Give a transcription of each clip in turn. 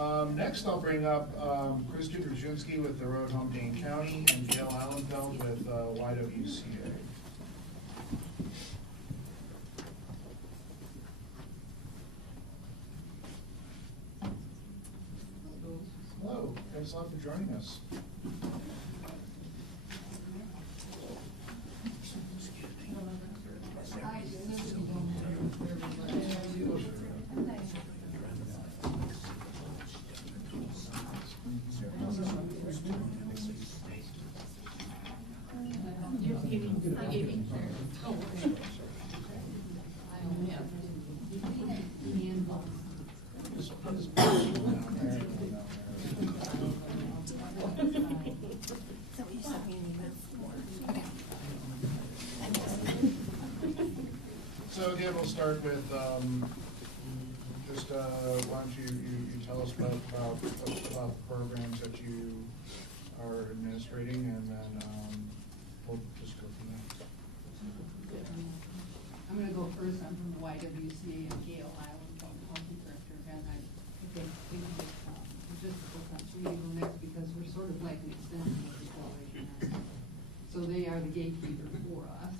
Next, I'll bring up Kristen Brzezinski with the Road Home Dane County and Gail Allenfeld with ywca. Hello, thanks a lot for joining us. So again, we'll start with just why don't you tell us about the programs that you are administrating, and then we'll just go from there. I'm going to go first. I'm from the ywca and Gail Allenfeld, Health Director, and I think logistical sense for me to go next because we're sort of like an extension of the Salvation Army. So they are the gatekeeper for us,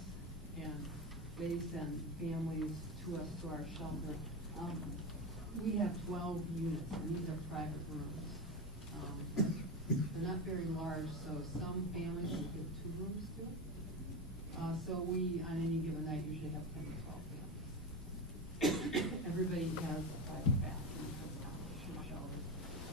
and they send families to us to our shelter. We have 12 units, and these are private rooms. They're not very large, so some families will give 2 rooms to it. So we, on any given night, usually have 10 to 12 families. Everybody has a private bathroom, shoe showers.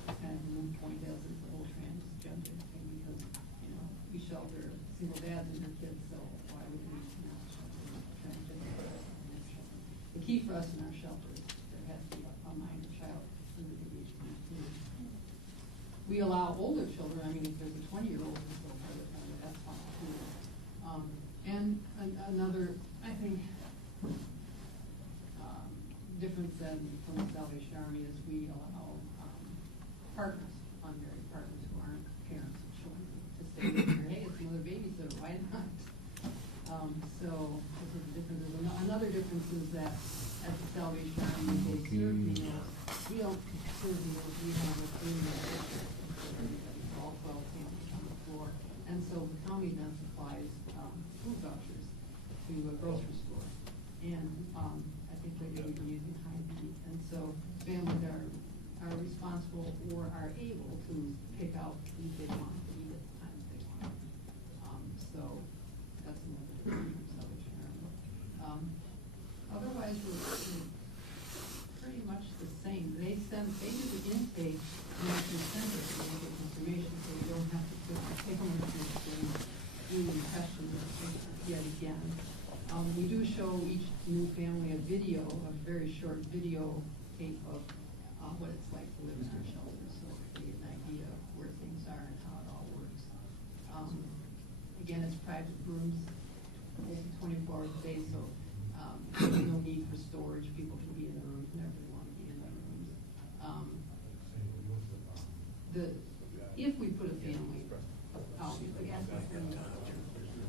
Kind of the moot point is the whole transgender thing because, you know, we shelter single dads and their kids, so why would we not shelter transgender dads in their shelter? The key for us in our shelter is there has to be a minor child under the age of 18. We allow older children. I mean, if there's a 20-year-old who's still private family, that's fine too. And another, I think, difference than from the Salvation Army is we allow partners, unmarried partners who aren't parents of children to stay with her. Hey, it's another babysitter, why not? So this is the difference. Another difference is that at the Salvation Army, they serve meals. We don't serve meals. We have a 3-meal system for everybody, for all 12 families on the floor. And so the county then supplies food vouchers to a grocery store. And I think they're going to be using Hy-Vee. And so families are responsible or are able to pick out food they want to eat at the times they want. So that's another difference from Salvation Army. Otherwise, we're pretty much the same. They do the intake and they can send us the intake information so we don't have to take them and do the questions yet again. We do show each new family a video, a very short video tape of what it's like to live in our shelter, so we get an idea of where things are and how it all works. Again, it's private rooms, 24 hours a day, so there's no need for storage. People can be in the rooms whenever they want to be in the rooms. If we put a family out,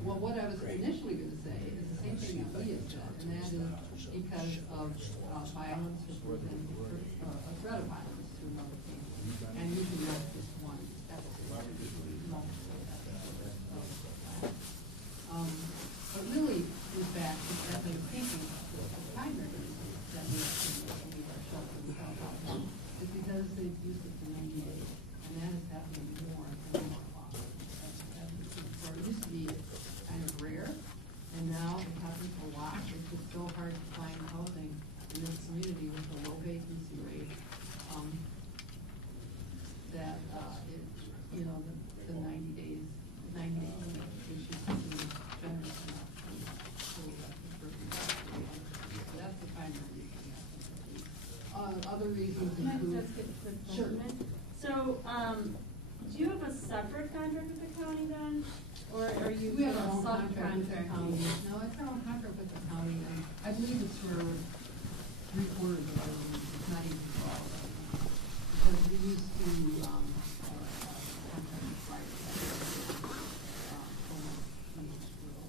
well, what I was initially going to say is the same thing that Leah said, and that is because of violence or a threat of violence to another family, and usually not just one episode, usually multiple episodes of violence. But really, in fact, as I was thinking, the primary reason that we have to leave our shelter without help is because they've used it for 90 days, and that is happening more and more often. So it used to be kind of rare, and now it happens a lot. It's just so hard to find housing in this community with a low vacancy rate that the 90 days, we should be generous enough to hold up the person. So that's the primary reason. Other reasons Can I include. just get a quick Sure. question? So, do you have a separate contract with the county then? Or are you We have our own contract with the subcontracting? county. No, it's our own contract with the county, and I believe it's for 3/4 of our rooms. It's not even for all of them. Because we used to contract with fire almost each girl,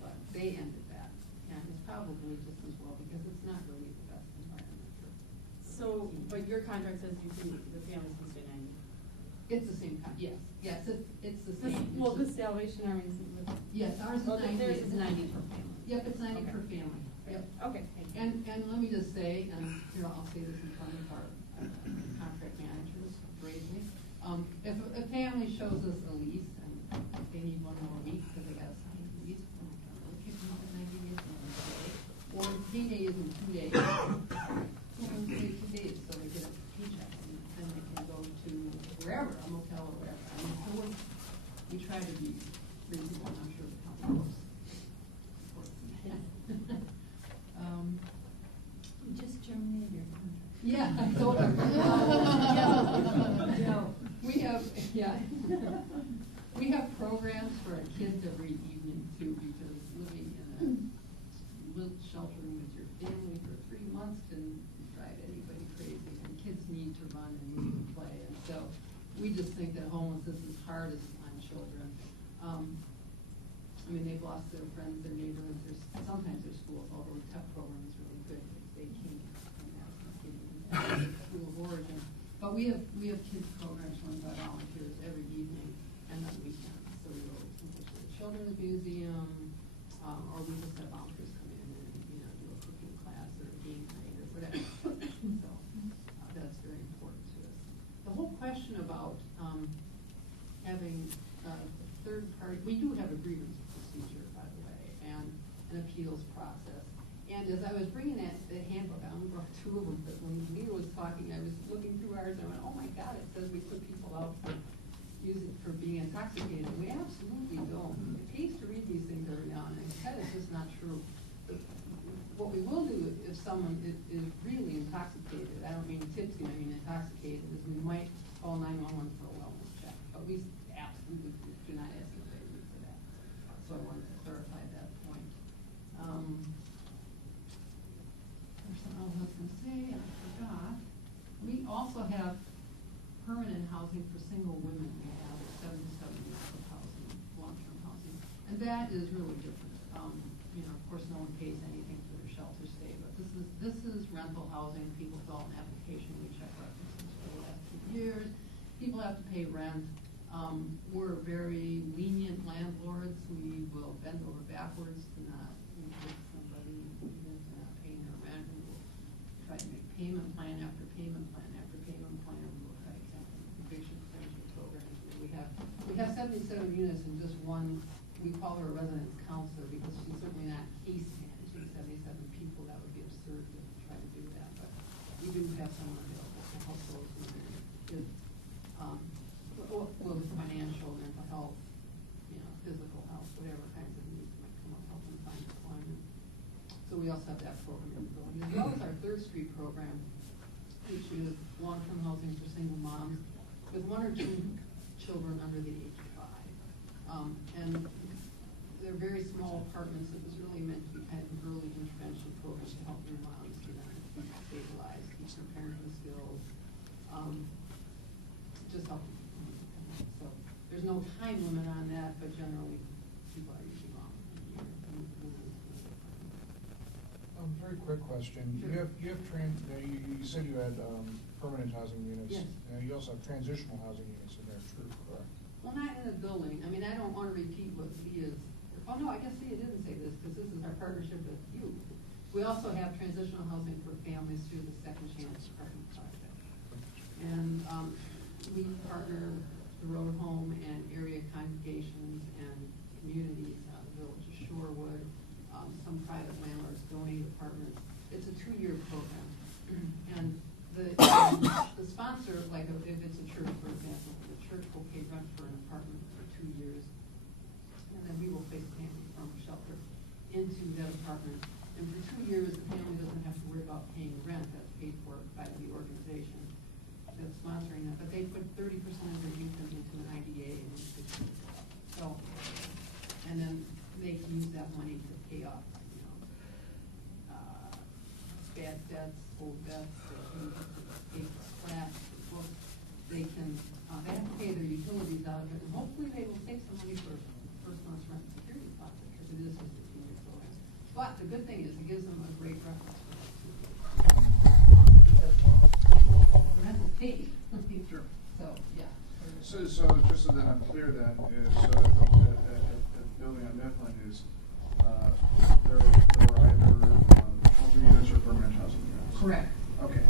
but they ended that, and it's probably just as well because it's not really the best environment for. So, but your contract contract says you can, the family can stay 90. It's the same, yes, it's the same. Well, the Salvation Army is. Yes, ours is Well, 90. theirs is 90 per family. Yep, it's 90 Okay. per family, yep. Okay. And let me just say, and here, I'll say this in front of our contract managers, bravely. If a family shows us a lease and they need one more week because they got to sign a lease, we're not going to kick them out in 90 days and then stay. Or payday is in 2 days, we're going to pay 2 days so they get a paycheck and then they can go to wherever, a motel or wherever. I mean, so we try to be reasonable, and I'm sure the county works. You just terminated your contract. Yeah, I told her. No. We have, we have programs for our kids every evening too, because living in a little shelter room with your family for 3 months can drive anybody crazy, and kids need to run and move and play, and so we just think that homelessness is hardest on children. I mean, they've lost their friends, their neighborhoods, sometimes their schools, although the TEP program is really good, they can't, and that's not getting into school of origin. But we have kids programs run by volunteers every evening and on weekends. So we go to the Children's Museum, or we just have volunteers come in and, do a cooking class or a game night or whatever. So that's very important to us. The whole question about having a third party, we do have a grievance procedure, by the way, and an appeals process. And as I was bringing that handbook, I only brought 2 of them, but when Leah was talking, I was looking through ours and I went, oh my God, it says we put people out for being intoxicated. And we absolutely don't. It pays to read these things every now and then. That is just not true. What we will do if someone is really intoxicated, I don't mean tipsy, I mean intoxicated, is we might call 911 for a wellness check. But we absolutely do not ask anybody for that. So I wanted to clarify that point. There's something else I was going to say, I forgot. We also have permanent housing for single women. We have 77 units of housing, long-term housing. And that is really different. Of course, no one pays anything for their shelter stay, but this is rental housing. People fill out an application, we check references for the last 2 years. People have to pay rent. We're very lenient landlords. We will bend over backwards to not evict somebody even if they're not paying their rent. We will try to make payment plan after payment plan after payment plan. We will try to have eviction prevention programs. We have 77 units in just one. We call her a residence counselor because she's certainly not case managing 77 people. That would be absurd to try to do that. But we do have someone available to help those with financial, mental health, physical health, whatever kinds of needs might come up, help them find employment. So we also have that program going. As well as our 3rd Street program, which is long-term housing for single moms with 1 or 2 children under the age of 5. And they're very small apartments. It was really meant to be kind of an early intervention program to help your moms get stabilized, teach their parenting skills, just help them. So there's no time limit on that, but generally people are usually long. Very quick question. Sure. You said you had permanent housing units. Yes. You also have transitional housing units in there, true, correct? Well, not in a building. I mean, I don't want to repeat what Leah's. Oh no, I guess Leah didn't say this because this is our partnership with you. We also have transitional housing for families through the Second Chance Apartment Project, and we partner the Road Home and area congregations and communities. The Village of Shorewood, some private landlords donate apartments. It's a 2-year program, and the sponsor, like if it's a church, for example, the church will pay rent for an apartment for 2 years, and then we will place a family from a shelter into that apartment. And for 2 years, the family doesn't have to worry about paying rent. That's paid for by the organization that's sponsoring that. But they put 30% of their income into an IDA, and then they can use that money to pay off, bad debts, old debts, they can pay for flats, books. They can they have to pay their utilities out of it, and hopefully they will save some money for first month's rent and security deposit because it is just a 2-year program. But the good thing is it gives them a great reference for that 2 years. So just so that I'm clear then, is so that the building on Mifflin is, there were either shelter units or permanent housing units? Correct. Okay.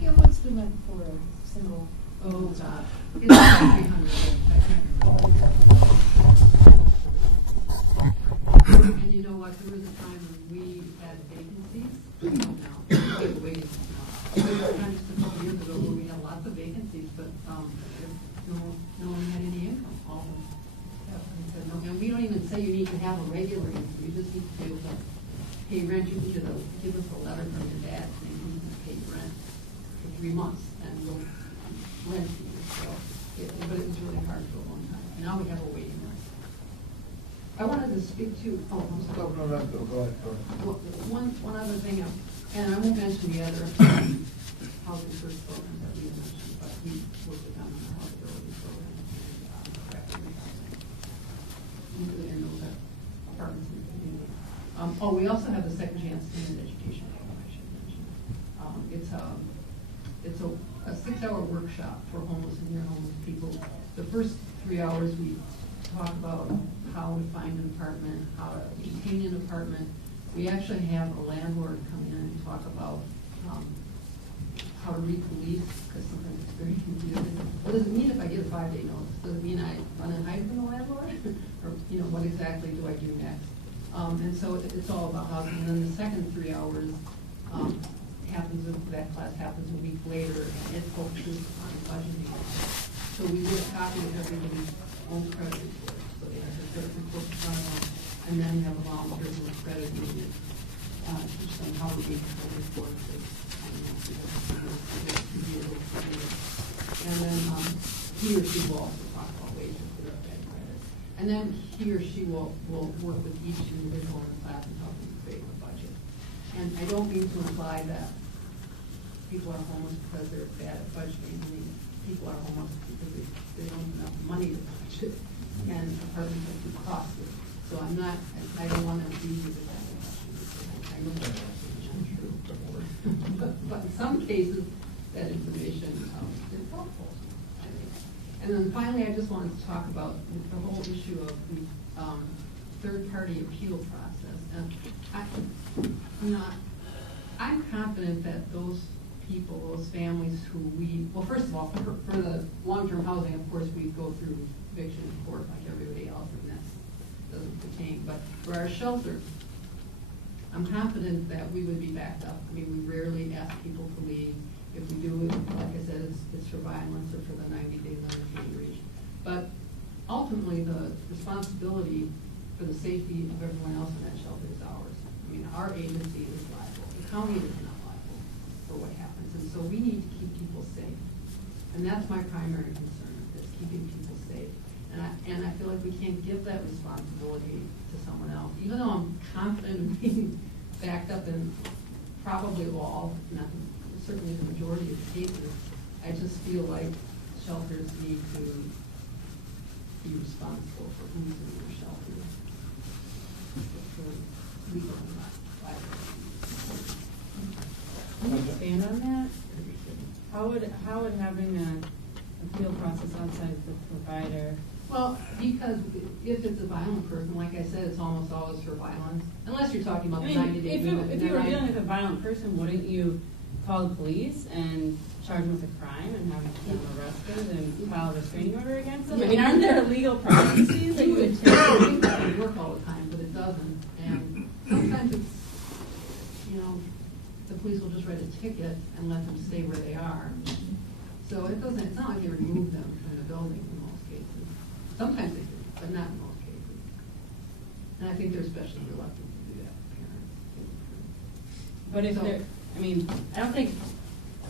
Yeah, what's the rent for a single? Oh, God. It's like 300, I can't remember. And you know what, there was a time when we had vacancies, we don't now, we have a waiting list now. There was a time just a couple years ago where we had lots of vacancies, but no one had any income, all of them. Said no. And we don't even say you need to have a regular income, you just need to be able to pay rent. You need to give us a letter from your dad saying you need to pay rent for 3 months, and we'll rent to you. So, but it was really hard for a long time. And now we have a waiting list. I wanted to speak to, I'm sorry. No, go ahead. One other thing, and I won't mention the other housing first program that we mentioned, but we worked with them on the housability program and those apartments in the community. We also have the second chance in education program, I should mention. It's a 6-hour workshop for homeless and near homeless people. The first 3 hours we talk about how to find an apartment, how to maintain an apartment. We actually have a landlord come in and talk about how to read the lease, because sometimes it's very confusing. What does it mean if I get a 5-day notice? Does it mean I run and hide from the landlord? Or, what exactly do I do next? And so it's all about housing. And then the second 3 hours that class happens a week later, and it focuses on budgeting. So we did a copy of everybody's own credit report. So they have a credit report in front of them, and then we have a volunteer who is credit union, teach them how to read the credit report. And then he or she will also talk about ways to put up bad credit. And then he or she will work with each individual in the class and help them create a budget. And I don't mean to imply that people are homeless because they're bad at budgeting. I mean, people are homeless because they don't have enough money to budget, and apartments are too costly. So I don't want to abuse it with that question. I know that's not true. But in some cases, that information is helpful, I think. And then finally, I just wanted to talk about the whole issue of the third-party appeal process. And I'm confident that those people, those families who well, first of all, for the long-term housing, of course, we go through eviction court like everybody else, and that doesn't pertain. But for our shelters, I'm confident that we would be backed up. I mean, we rarely ask people to leave. If we do it, like I said, it's for violence or for the 90-day limit period. But ultimately, the responsibility for the safety of everyone else in that shelter is ours. I mean, our agency is liable. The county is not liable for what happens. And so we need to keep people safe. And that's my primary concern, is keeping people safe. And I feel like we can't give that responsibility to someone else. Even though I'm confident of being backed up in probably all, not certainly the majority of the cases, I just feel like shelters need to be responsible for who's in their shelter. For legal and not liability. Can you expand on that? How would having an appeal process outside the provider? Well, because if it's a violent person, like I said, it's almost always for violence, unless you're talking about the 90-day limit. If you were dealing with a violent person, wouldn't you call the police and charge them with a crime and have them arrested and file a restraining order against them? I mean, aren't there legal processes that you would take? I think that would work all the time, but it doesn't. And sometimes it's, the police will just write a ticket and let them stay where they are. So it's not like they remove them from the building in most cases. Sometimes they do, but not in most cases. And I think they're especially reluctant to do that with parents. But if they're, I don't think,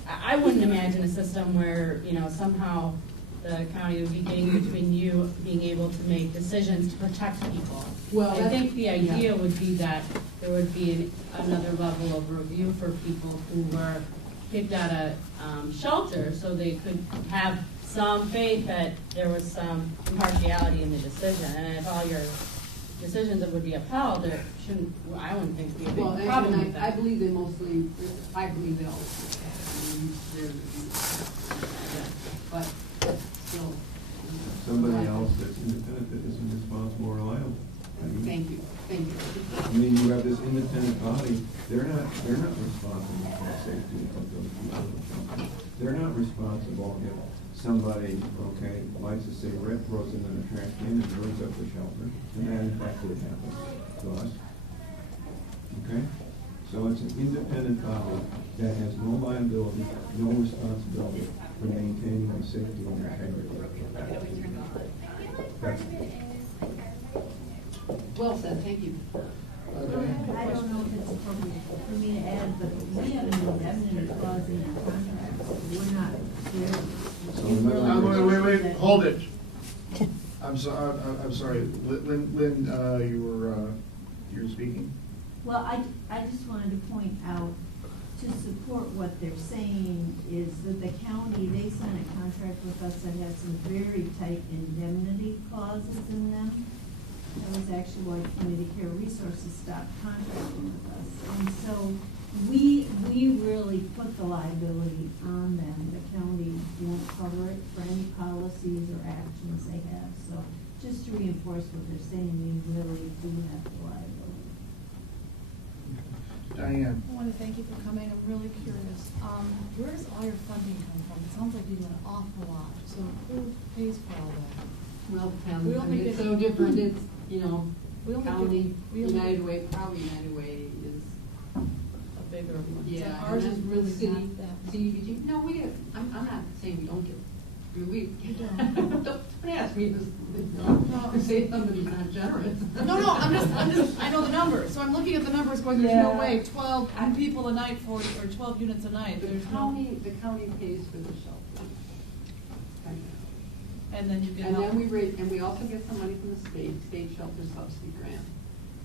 I wouldn't imagine a system where, somehow the county would be getting between you being able to make decisions to protect people. Well, I think the idea would be that there would be another level of review for people who were kicked out of shelter, so they could have some faith that there was some impartiality in the decision. And if all your decisions that would be upheld, I wouldn't think be a big problem with that. I believe they all. But somebody else that's independent that isn't responsible or liable. I mean, Thank you. I mean, you have this independent body, they're not responsible for the safety of those people. They're not responsible if somebody, okay, lights a cigarette, throws it in a trash can and burns up the shelter, and that in fact would happen to us. Okay? So it's an independent body that has no liability, no responsibility for maintaining the safety and integrity. That's Well said, thank you. I don't know if it's appropriate for me to add, but we have an indemnity clause in our contract. We're not there. Wait, hold it. I'm sorry, Lynn, you were speaking? Well, I just wanted to point out, to support what they're saying, is that the county, they signed a contract with us that has some very tight indemnity clauses in them. That was actually why Community Care Resources stopped contracting with us. And so we really put the liability on them. The county won't cover it for any policies or actions they have. So just to reinforce what they're saying, we really do have the liability. Diane? I want to thank you for coming. I'm really curious. Where's all your funding come from? It sounds like you do an awful lot. So who pays for all that? Well, We I only mean, it's get- so different, it's, you know, We only county, get- we only United get- Way, probably United Way is, A bigger one. yeah. So and ours then is really city, not that. CDBG, no, I'm not saying we don't get, I mean, we. You don't. Don't ask me this, to say somebody's not generous. No, I'm just, I know the numbers, so I'm looking at the numbers going, there's no Yeah. way, 12 people a night or 12 units a night, The there's no. county pays for the shelter. And then you get And help. then we also get some money from the state shelter subsidy grant.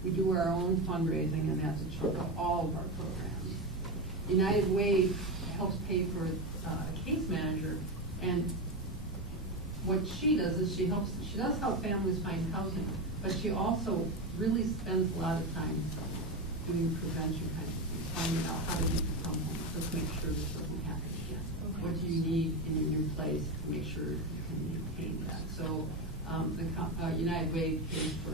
We do our own fundraising, and that's a chunk of all of our programs. United Way helps pay for a case manager, and what she does is she does help families find housing, but she also really spends a lot of time doing prevention kind of things, finding out how to become homeless, let's make sure this doesn't happen again. Okay. What do you need in your new place to make sure you can maintain that? So, United Way pays for,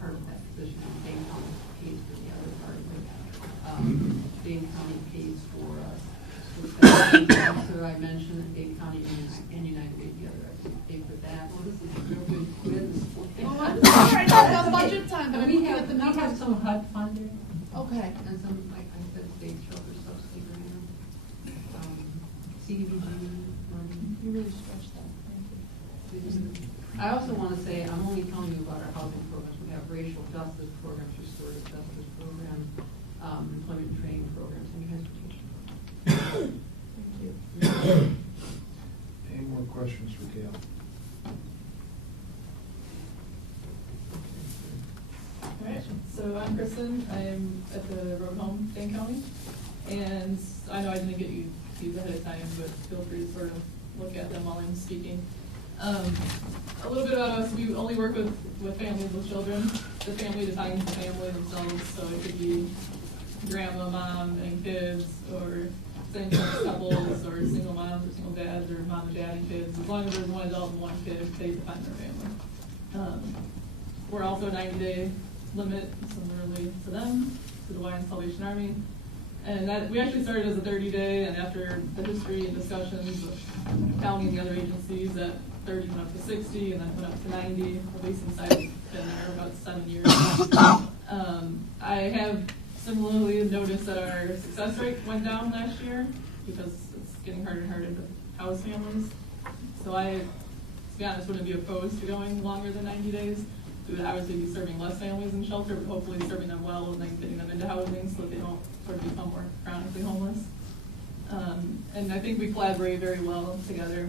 part of that position, and Dane County pays for the other part of it. Dane County pays for, so I mentioned that Dane County and United Way together, I pay for that. Well, this is a real good quiz. Oh, I'm sorry, it's not budget time, but And I'm we looking have, at the we have numbers. some HUD funding, Okay. and some, like I said, state shelter subsidy grant, CDBG money. You really stretched that, thank you. I also want to say, I'm only telling you about our housing programs. We have racial justice programs, restorative justice programs, employment and training programs, and transportation programs. Thank you. Any more questions for Gail? All right, so I'm Kristen. I'm at the Road Home, Dane County. And I know I didn't get you these ahead of time, but feel free to sort of look at them while I'm speaking. A little bit about us, we only work with families with children. The family defines the family themselves, so it could be grandma, mom, and kids, or same-sex couples, or single moms, or single dads, or mom and dad and kids. As long as there's one adult and one kid, they define their family. We're also a 90-day limit, similarly to them, to the Hawaiian Salvation Army. And that, we actually started as a 30-day, and after the history and discussions with county and the other agencies, that 30 went up to 60, and then went up to 90. At least inside has been there about 7 years. I have similarly noticed that our success rate went down last year because it's getting harder and harder to house families. So I, to be honest, wouldn't be opposed to going longer than 90 days. We would obviously be serving less families in shelter, but hopefully serving them well and then getting them into housing so that they don't sort of become more chronically homeless. And I think we collaborate very well together.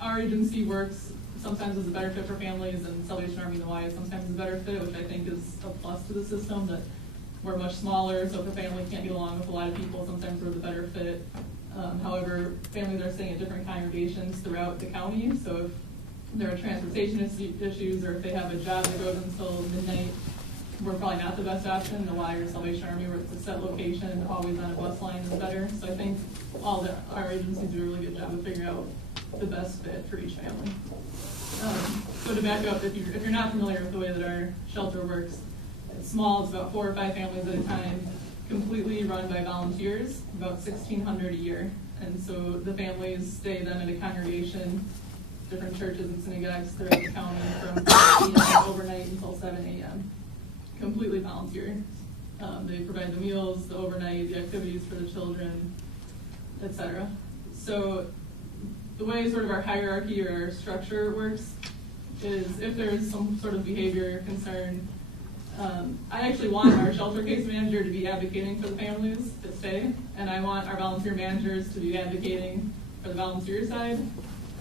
Our agency works sometimes as a better fit for families, and Salvation Army in Hawaii is sometimes a better fit, which I think is a plus to the system, that we're much smaller, so if a family can't get along with a lot of people, sometimes we're the better fit. However, families are staying at different congregations throughout the county, so if there are transportation issues, or if they have a job that goes until midnight, we're probably not the best option. The Hawaii or Salvation Army, where it's a set location, always on a bus line, is better. So I think our agencies do a really good job of figuring out the best fit for each family. So to back up, if you're not familiar with the way that our shelter works, it's small, it's about 4 or 5 families at a time, completely run by volunteers, about 1,600 a year. And so the families stay then at a congregation, different churches and synagogues throughout the county from 7 p.m. overnight until 7 a.m. Completely volunteer. They provide the meals, the overnight, the activities for the children, etc. So the way sort of our hierarchy or our structure works is if there's some sort of behavior concern, I actually want our shelter case manager to be advocating for the families to stay, and I want our volunteer managers to be advocating for the volunteer side.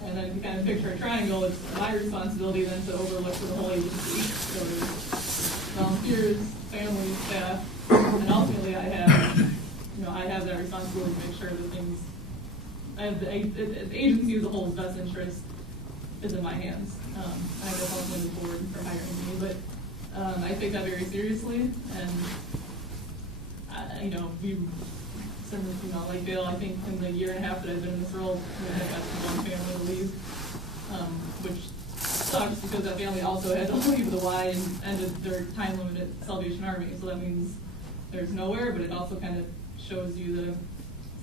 And then if you kind of picture a triangle, it's my responsibility then to overlook for the whole agency. So there's volunteers, families, staff, and ultimately I have that responsibility to make sure that things, the agency as a whole's best interest is in my hands. I guess ultimately the board for hiring me, but I take that very seriously, and we certainly, like Bill, I think in the year and a half that I've been in this role, we had got one family to leave, which sucks because that family also had to leave the Y and ended their time limit at Salvation Army. So that means there's nowhere, but it also kind of shows you the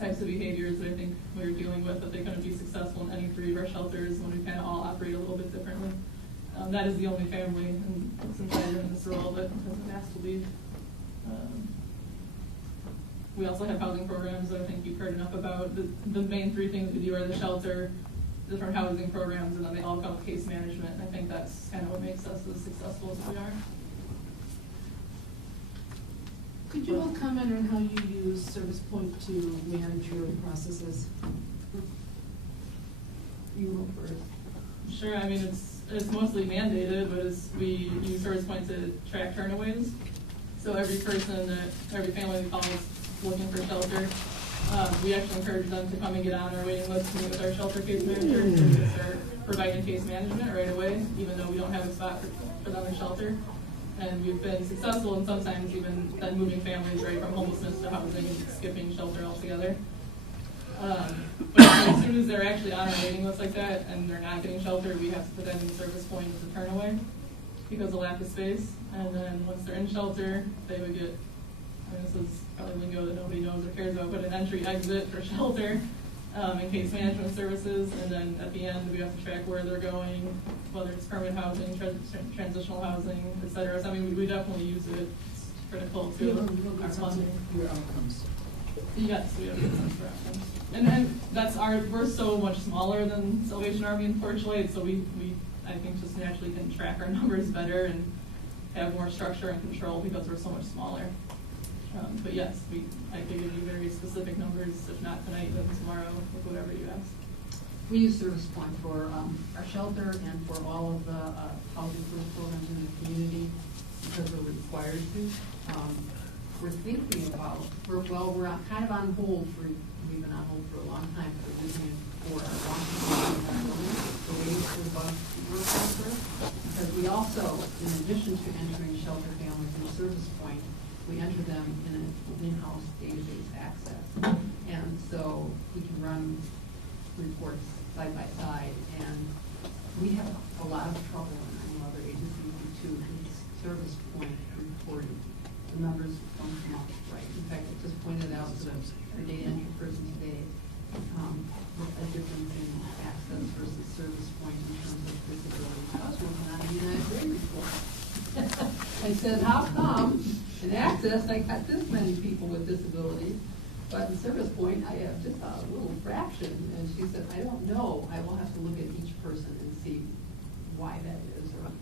types of behaviors that I think we're dealing with, that they couldn't be successful in any 3 of our shelters when we kind of all operate a little bit differently. That is the only family, and since I've been in this role, that has been asked to leave. We also have housing programs that I think you've heard enough about. The main 3 things we do are the shelter, different housing programs, and then they all come with case management. And I think that's kind of what makes us as successful as we are. Could you all comment on how you use Service Point to manage your processes? You go first. Sure. I mean, it's mostly mandated, but we use Service Point to track turnaways. So every family we call is looking for shelter. We actually encourage them to come and get on our waiting list to meet with our shelter case manager, so we can start providing case management right away, even though we don't have a spot for them in shelter. And we've been successful, and sometimes even then moving families right from homelessness to housing and skipping shelter altogether. But as soon as they're actually on our waiting list like that and they're not getting shelter, we have to put that in the Service Point as a turnaway because of lack of space. And then once they're in shelter, they would get, this is probably lingo that nobody knows or cares about, but an entry-exit for shelter and case management services. And then at the end, we have to track where they're going, whether it's permanent housing, transitional housing, et cetera. So I mean, we definitely use it. It's critical to our funding. Your outcomes. Yes, we have good sense for outcomes. And then we're so much smaller than Salvation Army, unfortunately, so we I think just naturally can track our numbers better and have more structure and control because we're so much smaller. But yes, I can give you very specific numbers, if not tonight, then tomorrow, with whatever you ask. We use Service Point for our shelter and for all of the housing programs in the community because we're required to. We're thinking about, we're kind of on hold we've been on hold for a long time for using it for our long-term we're waiting for the bus to work over. Because we also, in addition to entering shelter families in Service Point, we enter them in an in-house database access. And so we can run reports side by side. And we have a lot of trouble, and I know other agencies do too, with Service Point reporting. The numbers don't come up right. In fact, I just pointed out to our data entry person today a difference in access versus Service Point in terms of disability. I was working on a United Way report. I said, how come in access I got this many people with disabilities, but in Service Point I have just a little fraction? And she said, I don't know. I will have to look at each person and see why that is. Or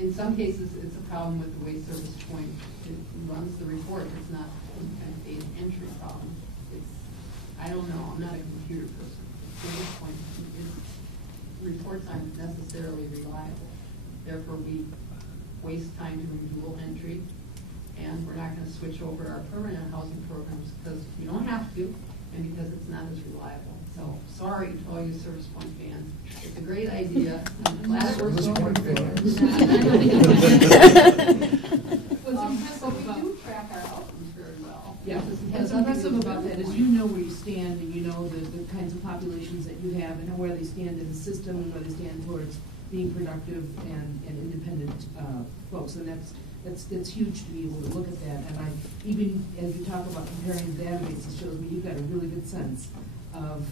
in some cases, it's a problem with the way Service Point runs the report. It's not some kind of data entry problem. I don't know. I'm not a computer person. Service Point, reports aren't necessarily reliable. Therefore, we waste time doing dual entry, and we're not going to switch over our permanent housing programs because we don't have to, and because it's not as reliable. So, sorry to all you Service Point fans. It's a great idea. I'm glad it works over there. But we do track our outcomes very well. Yeah, because other criticism about that is you know where you stand and you know the kinds of populations that you have and where they stand in the system and where they stand towards being productive and independent folks. And that's huge to be able to look at that. And even as you talk about comparing the database, it shows me you've got a really good sense of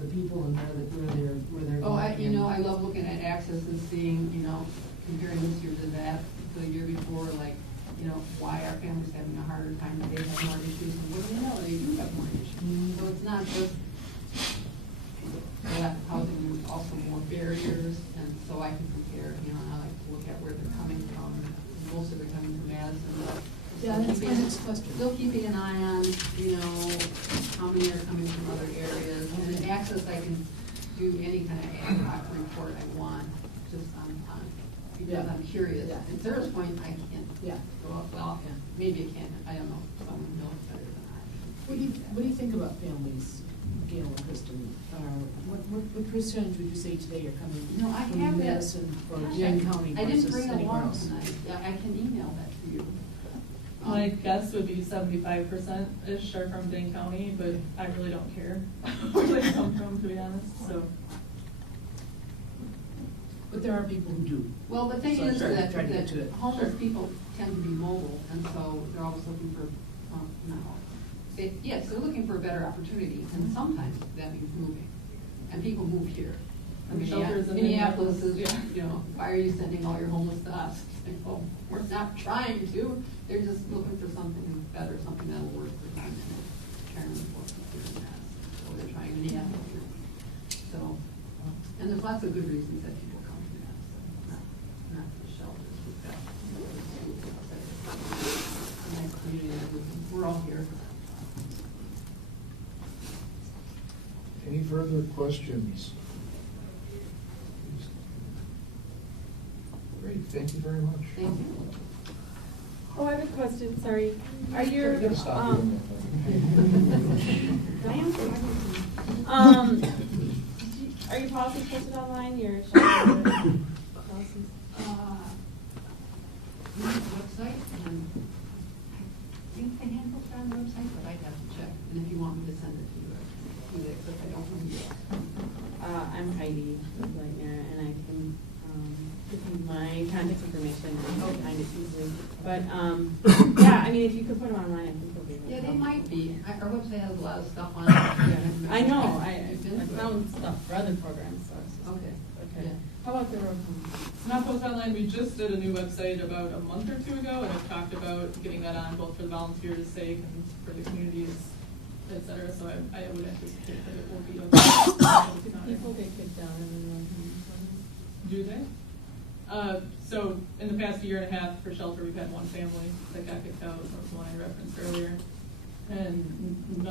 the people and where they're Oh, going. I love looking at Access and seeing, comparing this year to that, the year before, like, why are families having a harder time, they have more issues, and what do you know, they do have more issues. So it's not just lack of housing, there's also more barriers, and so I can compare, and I like to look at where they're coming from. Most of it coming from Madison, but Yeah, that's my next question. still keeping an eye on, how many are coming from other areas. And in Access, I can do any kind of ad hoc report I want, just on because I'm curious. Yeah. At Sarah's point, I can't. Yeah. Well, maybe I can, I don't know, someone knows better than I. What do you think about families, Gail and Kristen? What percentage would you say today are coming I from have that. Madison or Gosh, Jane County I didn't versus bring anywhere along else? tonight. Yeah, I can email that to you. My guess would be 75%-ish are from Dane County, but I really don't care where they come from, to be honest, so. But there are people who do. Well, the thing So is try to that get to it. homeless people tend to be mobile, and so they're always looking for, not always. Yes, they're looking for a better opportunity, and sometimes that means moving. And people move here. And shelters in Minneapolis is, yeah. Why are you sending all your homeless to us? Like, well, we're not trying to, they're just looking for something better, something that'll work for them. And Karen was here in that, so they're trying to navigate here. So, and there's lots of good reasons that people come to that, so not the shelters. We've got schools outside. A nice community, we're all here. Any further questions? Great, thank you very much. Thank you. Oh, I have a question, sorry. Are You're your, gonna stop doing that. are your policies posted online, your shelter policies? Website, and I think the handbook's on the website, but I'd have to check. And if you want me to send it to you, I can do that, except I don't know. I'm Heidi with Lightner, and I can, give you my contact information and find it easily. But, yeah, I mean, if you could put them online, I think it'll be really Yeah, they helpful. might be. Our website has a lot of stuff on it. Yeah, I know, I You've been through it. found stuff for other programs, so it's just. Okay. Okay. Yeah. How about the road home? It's not posted online, we just did a new website about a month or two ago, and I've talked about getting that on both for the volunteers' sake and for the communities, et cetera, so I would anticipate that it will be okay. People get kicked out in the road home. Do they? So in the past year and a half for shelter, we've had one family that got kicked out, that was the one I referenced earlier. And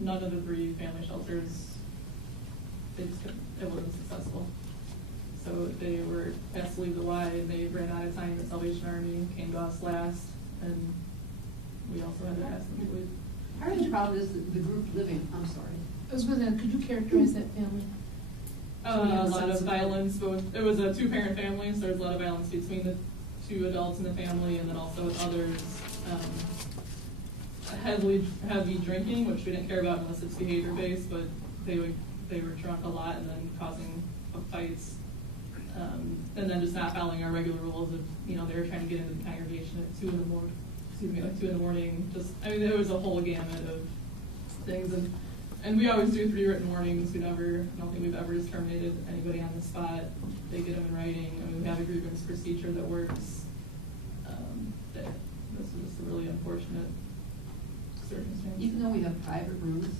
none of the 3 family shelters, it wasn't successful. So they were asked to leave the Y, and they ran out of time. The Salvation Army came to us last, and we also had to ask them to leave. Part of the problem is the group living, I'm sorry. I was wondering, could you characterize that family? A lot of violence, both, it was a 2-parent family, so there was a lot of violence between the 2 adults in the family, and then also with others, heavy drinking, which we didn't care about unless it's behavior-based, but they were drunk a lot and then causing fights, and then just not following our regular rules of, they were trying to get into the congregation at 2 in the morning, just, I mean, there was a whole gamut of things, and we always do 3 written warnings. I don't think we've ever just terminated anybody on the spot. They get them in writing. I mean, we have a grievance procedure that works. This is just a really unfortunate circumstance. Even though we have private rooms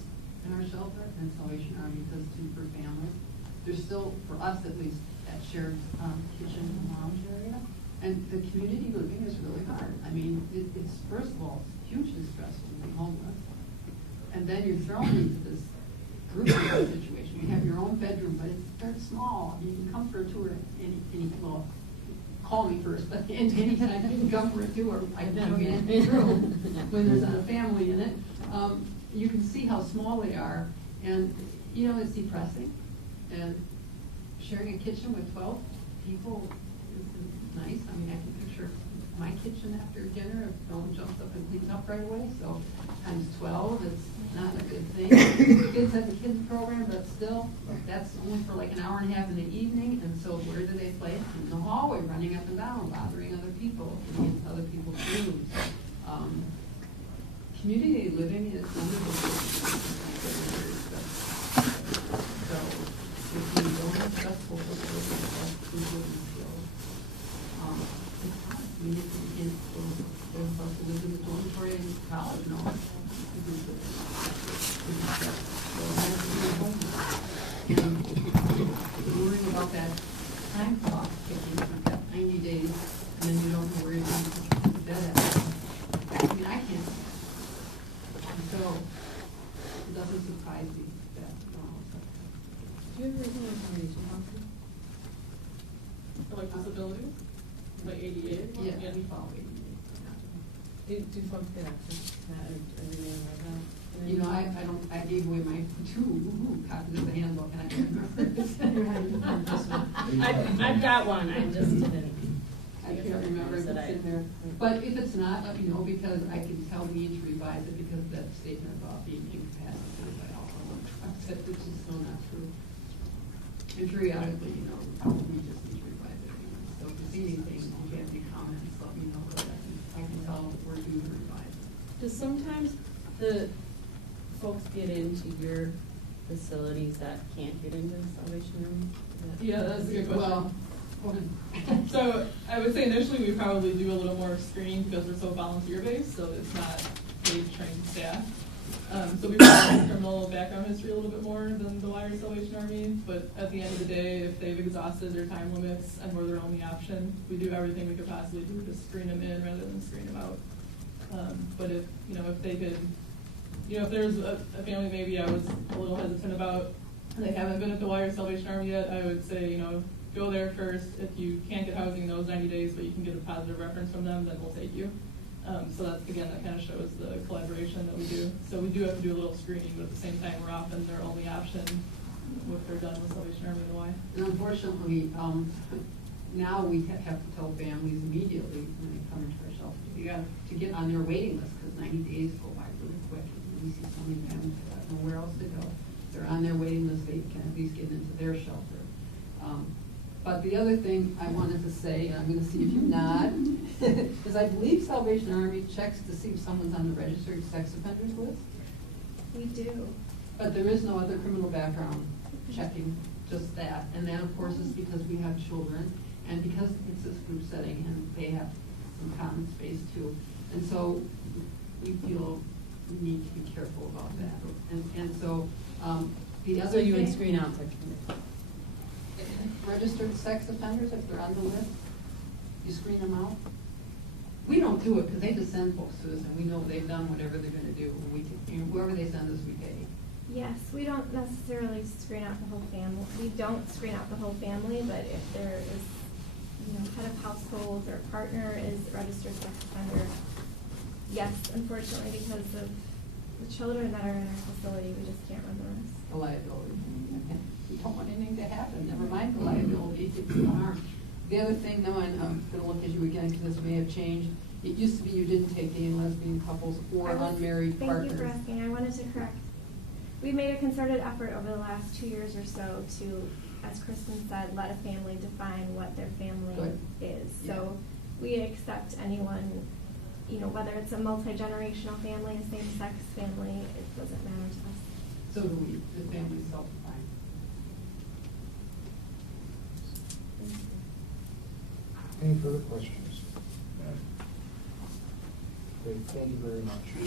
in our shelter, and Salvation Army does too for families, there's still, for us at least, that shared kitchen and lounge area. And the community living is really hard. I mean, it's, first of all, it's hugely stressful to be homeless. And then you're thrown into this group situation. You have your own bedroom, but it's very small. You can come for a tour well, call me first, but anytime you can come for a tour, I can get in the room when there's not a family in it. You can see how small they are, and it's depressing. And sharing a kitchen with 12 people is nice. I mean, I can picture my kitchen after dinner if no one jumps up and cleans up right away. So times 12, it's not a good thing. Kids have a kids program, but still, that's only for like an hour and a half in the evening, and so where do they play? In the hallway, running up and down, bothering other people, in other people's rooms. Community living is one of the things. So, if you don't have stressful facilities, that's living skills. It's hard. I mean, if you can't go, there's folks who live in the dormitory in college, no. And worrying about that time clock ticking, you've got 90 days, and then you don't know where you're going to put your bed at. I mean, I can't. And so, it doesn't surprise me that, Do you have a reason why accommodation policy? Like disabilities, like ADA? yeah, we follow ADA. Do folks get access to that, or do they know that? You know, I gave away my 2 copies of the handbook, and I can't remember. I've got one, I just didn't. I can't remember if it's in there. But if it's not, let me know, because I can tell we need to revise it, because that statement about being incapacitated by alcohol, it's just so not true. And periodically, you know, we just need to revise it. So if you see anything, if you have any comments, let me know, so I can tell we're due to revise it. Does sometimes the folks get into your facilities that can't get into the Salvation Army? Yeah, that's a good question. Well, So I would say initially we probably do a little more screening because we're so volunteer-based, so it's not paid trained staff. So we probably criminal background history a little bit more than the Wired Salvation Army, but at the end of the day, if they've exhausted their time limits and we're their only option, we do everything we could possibly do to screen them in rather than screen them out. But if, you know, if they could, you know, if there's a family maybe I was a little hesitant about, they haven't been at the Wired Salvation Army yet, I would say, you know, go there first. If you can't get housing in those 90 days, but you can get a positive reference from them, then we'll take you. So that's, again, that kind of shows the collaboration that we do. So we do have to do a little screening, but at the same time, we're often their only option if they're done with Salvation Army and Y. And unfortunately, now we have to tell families immediately when they come into our shelter, you got to get on their waiting list, because 90 days go by really quick. And we see so many families that don't know where else to go. They're on their waiting list, they can at least get into their shelter. But the other thing I wanted to say, and I'm going to see if you nod, is I believe Salvation Army checks to see if someone's on the registered sex offenders list. We do. But there is no other criminal background checking, just that. And that, of course, is because we have children, and because it's this group setting, and they have some common space too. And so we feel we need to be careful about that. And so the other So you would thing- screen out sex offenders? Registered sex offenders, if they're on the list, you screen them out? We don't do it because they just send folks to us, and we know they've done whatever they're going to do. We can, whoever they send us, we pay. Yes, we don't necessarily screen out the whole family. We don't screen out the whole family, but if there is, you know, head of household or partner is a registered sex offender, yes, unfortunately, because of the children that are in our facility, we just can't run the risk. The liability. We don't want anything to happen, never mind the liability, it's the harm. The other thing, though, and I'm going to look at you again because this may have changed. It used to be you didn't take gay and lesbian couples or unmarried partners. Thank you for asking. I wanted to correct. We've made a concerted effort over the last 2 years or so to, as Kristen said, let a family define what their family Good. is. Yeah. So we accept anyone, you know, whether it's a multi-generational family, a same-sex family, it doesn't matter to us. So do we, the families self-define. Any further questions? Great, thank you very much.